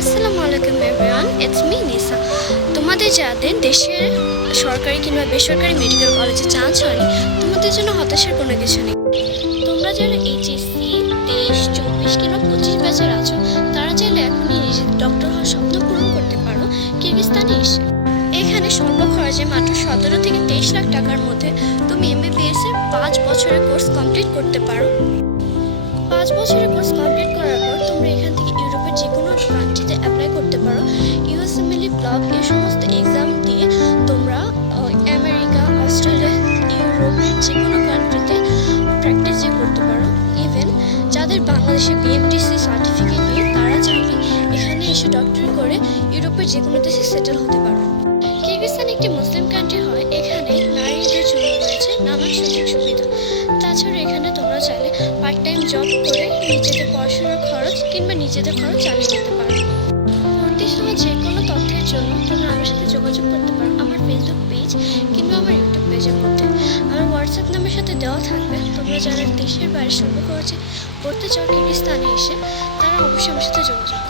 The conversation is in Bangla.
আসসালামু আলাইকুম এভরিওয়ান, ইটস মি নিসা। তোমাদের যাদের দেশের সরকারি কিংবা বেসরকারি মেডিকেল কলেজে চান্স হয়নি, তোমাদের জন্য হতাশার কোনো কিছু নেই। তোমরা যারা এইচএসসি 23, 24 কিংবা 25 ব্যাচের আছো, তারা চাইলে এখনই নিজেদের ডক্টর হওয়ার স্বপ্ন পূরণ করতে পারো কিরগিজস্তানে এসে। এখানে স্বল্প খরচে মাত্র 17 থেকে 23 লাখ টাকার মধ্যে তুমি এমবিবিএস এর 5 বছরের কোর্স কমপ্লিট করতে পারো। 5 বছরের কোর্স কমপ্লিট করার পর তোমরা এখান থেকে ইউরোপের যে কোনো কান্ট্রিতে অ্যাপ্লাই করতে পারো। ইউএসএমএলই ব্লক এই সমস্ত এক্সাম দিয়ে তোমরা আমেরিকা, অস্ট্রেলিয়া, ইউরোপের যে কোনো কান্ট্রিতে প্র্যাকটিস করতে পারো। ইভেন যাদের বাংলাদেশে বিএমডিসি সার্টিফিকেট নেই, তারা চাইলে এখানে এসে ডক্টরি করে ইউরোপের যে কোনো দেশে সেটেল হতে পারো। কিরগিজস্তান একটি মুসলিম কান্ট্রি হয়, এখানে নারীদের জন্য রয়েছে নানান সুযোগ সুবিধা। তাছাড়া এখানে তোমরা চাইলে পার্ট টাইম জব করে নিজেদের পড়াশোনার খরচ কিংবা নিজেদের খরচ চালিয়ে নিতে পারো। ভর্তি সহ যে কোনো তথ্যের জন্য তোমরা আমার সাথে যোগাযোগ করতে পারো আমার ফেসবুক পেজ কিংবা আমার ইউটিউব পেজের মধ্যে। আমার হোয়াটসঅ্যাপ নাম্বার সাথে দেওয়া থাকবে। তোমরা যারা দেশের বাইরে স্বল্প খরচে পড়তে চাও কিরগিজস্তানে এসে, তারা অবশ্যই আমার সাথে যোগাযোগ করো।